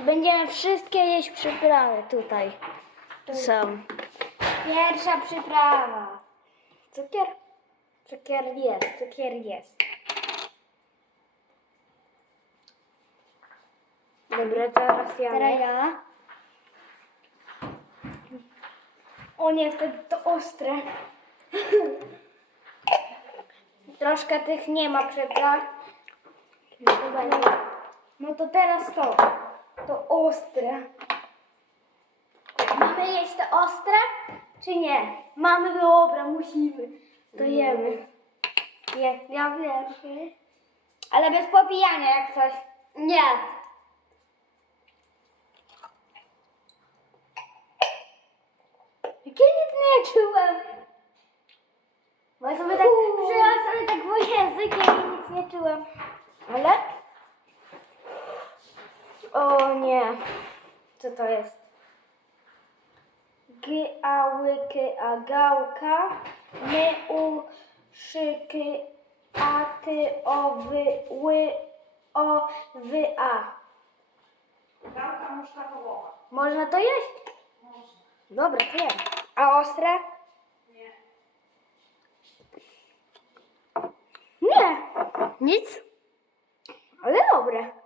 Będziemy, wszystkie jeść przyprawy tutaj. Są. Pierwsza przyprawa. Cukier? Cukier jest, cukier jest. Dobra, teraz ja. Teraz ja. O nie, wtedy to ostre. Troszkę tych nie ma przypraw. Chyba nie. No to teraz to. To ostre. Mamy jeść to ostre, czy nie? Mamy, dobra, musimy. To jemy. Nie, ja pierwszy. Ale bez popijania jak coś. Nie. Jak ja nic nie czułem. Bo ja sobie tak przyjęłam sobie tak w język ja nic nie czułem. Ale? O nie. Co to jest? G, a, gałka. My, u, szyky, a, ty, o, wy, ły, o, wy, a. Gałka muszkatołowa. Można to jeść? Można. Dobra, to jem. A ostre? Nie. Nie. Nic? Ale dobre.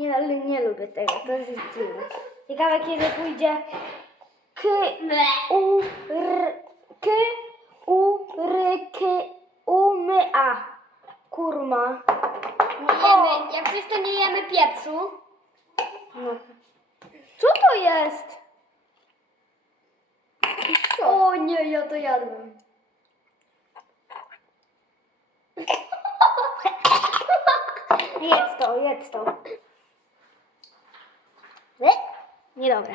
Nie, ale nie lubię tego, to jest dziwne. Ciekawe kiedy pójdzie k, u, r, k, u, r, k, u, my, a. Kurma. Nie jemy, jak coś to nie jemy pieprzu. No. Co to jest? O nie, ja to jadłem. Jedz to, jedz to. E? Niedobre.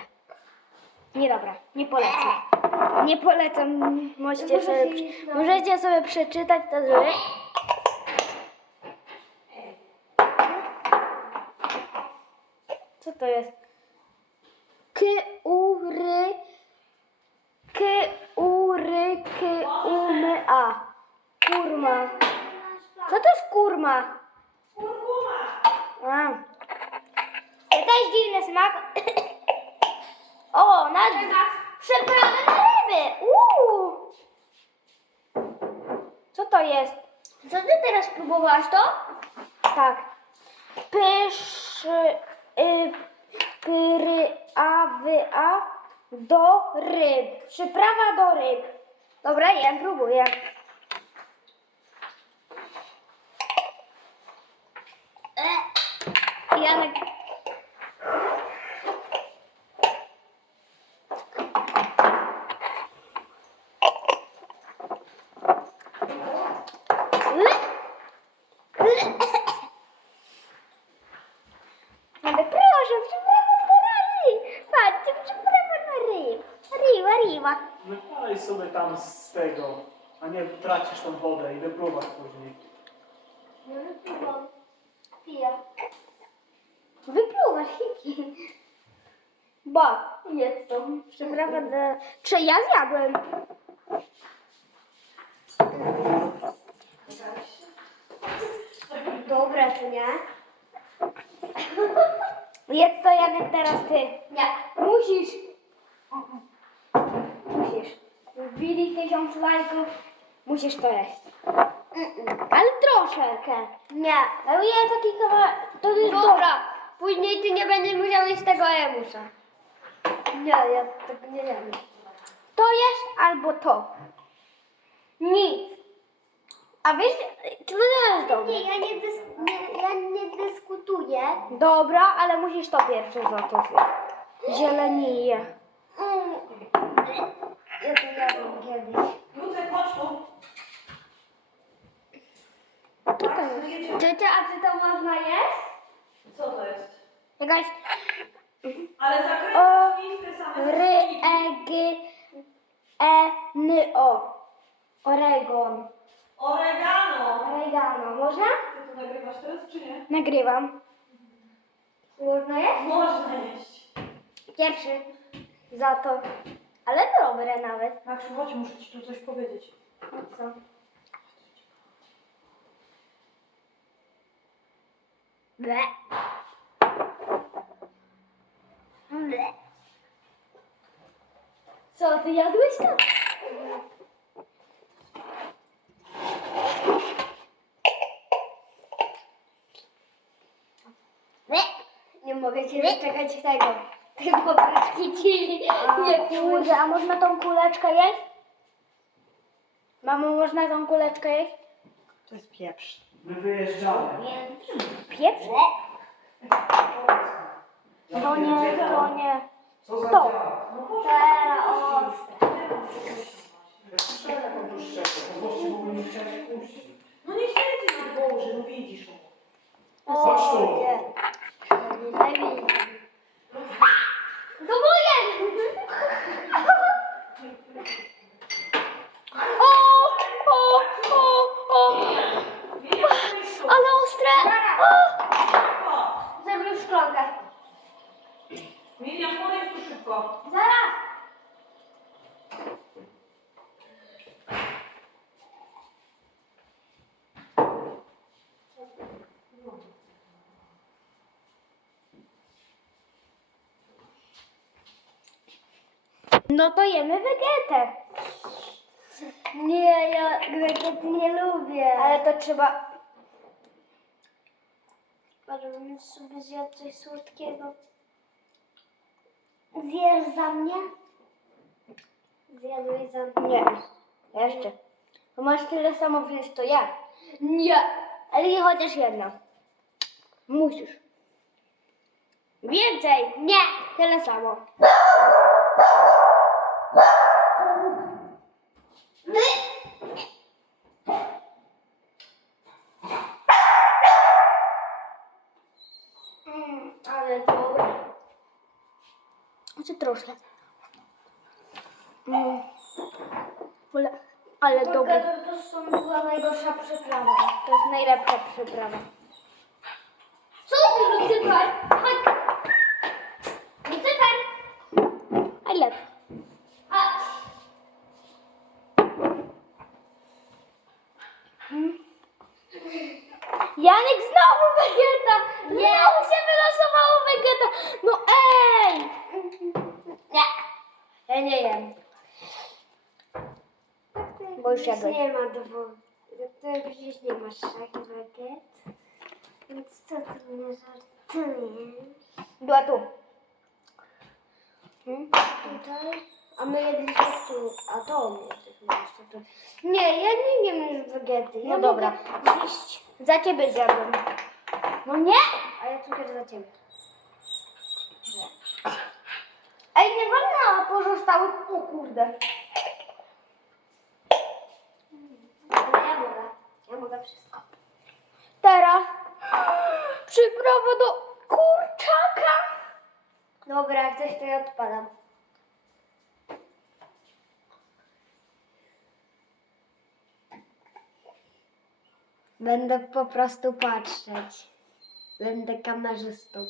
Niedobre. Nie polecam. Nie polecam. Możecie sobie, możecie sobie przeczytać to zły. Co to jest? K, u, ry, k, u, ry, k, u, my, a. Kurma. Co to jest kurma? Kurkuma. A. Dziwny smak. O, na przyprawy na ryby. Uuu. Co to jest? Co ty teraz próbowałaś to? Tak. Pysz, y, a, wy, a, do ryb. Przyprawa do ryb. Dobra, ja próbuję. E, Janek. Ale proszę, przyprawa na ryb. Patrzcie, przyprawa na ryb. Riwa, riwa. Wypalaj sobie tam z tego, a nie tracisz tą wodę i wypluwasz później. Pija. Wypluwasz hiki. Ba, jedz to. Przyprawa dla... Czy ja zjadłem? Dobre, czy nie? Jedz to Janek teraz ty. Nie. Musisz. Tysiąc lajków. Musisz to jeść. Ale troszeczkę. Nie. Ale ja taki kawałek. To jest Dobra. Później ty nie będziesz musiał jeść tego emusa. Nie, ja tak nie wiem. To jesz albo to. Nic. A wiesz, czy to nie jest dobre? Nie, ja nie, dys, nie, ja nie dyskutuję. Dobra, ale musisz to pierwsze za to zjeść. Zielenije. Mm. Ja to jadłem kiedyś. Józef, chodź tu. Ciocia, a czy to można jeść? Co to jest? Jakaś Ale zakręcasz listę same ry, e, g, e, n, o. Oregon. Oregano. Oregano. Można? Ty to nagrywasz teraz, czy nie? Nagrywam. Można jeść? Można jeść. Pierwszy. Za to. Ale dobre nawet. Maksiu, chodź, muszę ci tu coś powiedzieć. No co? Ble. Co, ty jadłeś to? Nie mogę się doczekać tego. Nie Kurde, a można tą kuleczkę jeść? Mamo, można tą kuleczkę jeść? To jest pieprz. My wyjeżdżamy. Pieprz? To nie, to nie. Co za To. dziad? Teraz ostre. Ja słyszałem taką dłuższego. Po złości w ogóle nie chciałeś puścić. No nie siedzi na dworze, no widzisz. Chodź tu. To moje! O, o, o, o. Ale ostre. O. Zrobił szklankę. Miriam, podejdź tu szybko. Zaraz! No to jemy wegetę. Nie, ja rakiety nie lubię. Ale to trzeba... Ale bym sobie zjadł coś słodkiego. Zjesz za mnie? Zjadłeś za mnie? Nie, jeszcze. Bo masz tyle samo wziąć, to ja. Nie. Ale nie chociaż jedno. Musisz. Więcej. Nie. Tyle samo. Mm, Czy troszkę. Mm. Ale, ale dobre. To, to są była najgorsza przyprawa. To jest najlepsza przyprawa. Co ty, Lucyfer? Chodź! Lucyfer! Najlepsza. Chodź! Janek znowu wegeta! Znowu się wylosowało wegeta! No ej! Nie. Ja nie jem. Bo już jadłeś. Nie ma dowodu. Ty przecież nie masz szach weget. Więc co ty mnie żartujesz? Była tu. Tutaj? A my jedliśmy tu. A to tu. Nie, ja nie jem już wegety. Ja No dobra. mogę zjeść. Za ciebie zjadłem. No nie? A ja cukier za ciebie. Ej, nie wolno pozostałych. O kurde. Ja mogę. Ja mogę wszystko. Teraz przyprawa do kurczaka. Dobra, jak coś to ja odpadam. Będę po prostu patrzeć. Będę kamerzystą.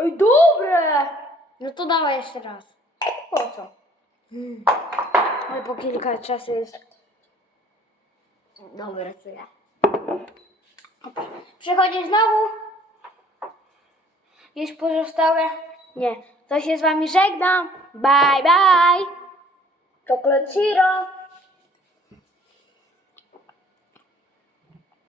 Ej, dobre! No to dawaj jeszcze raz. Po co? Ale po kilka czasu jest. Dobra, co ja. Przychodzisz znowu? Jeść pozostałe? Nie. To się z wami żegnam. Bye, bye. Chocolate syrup.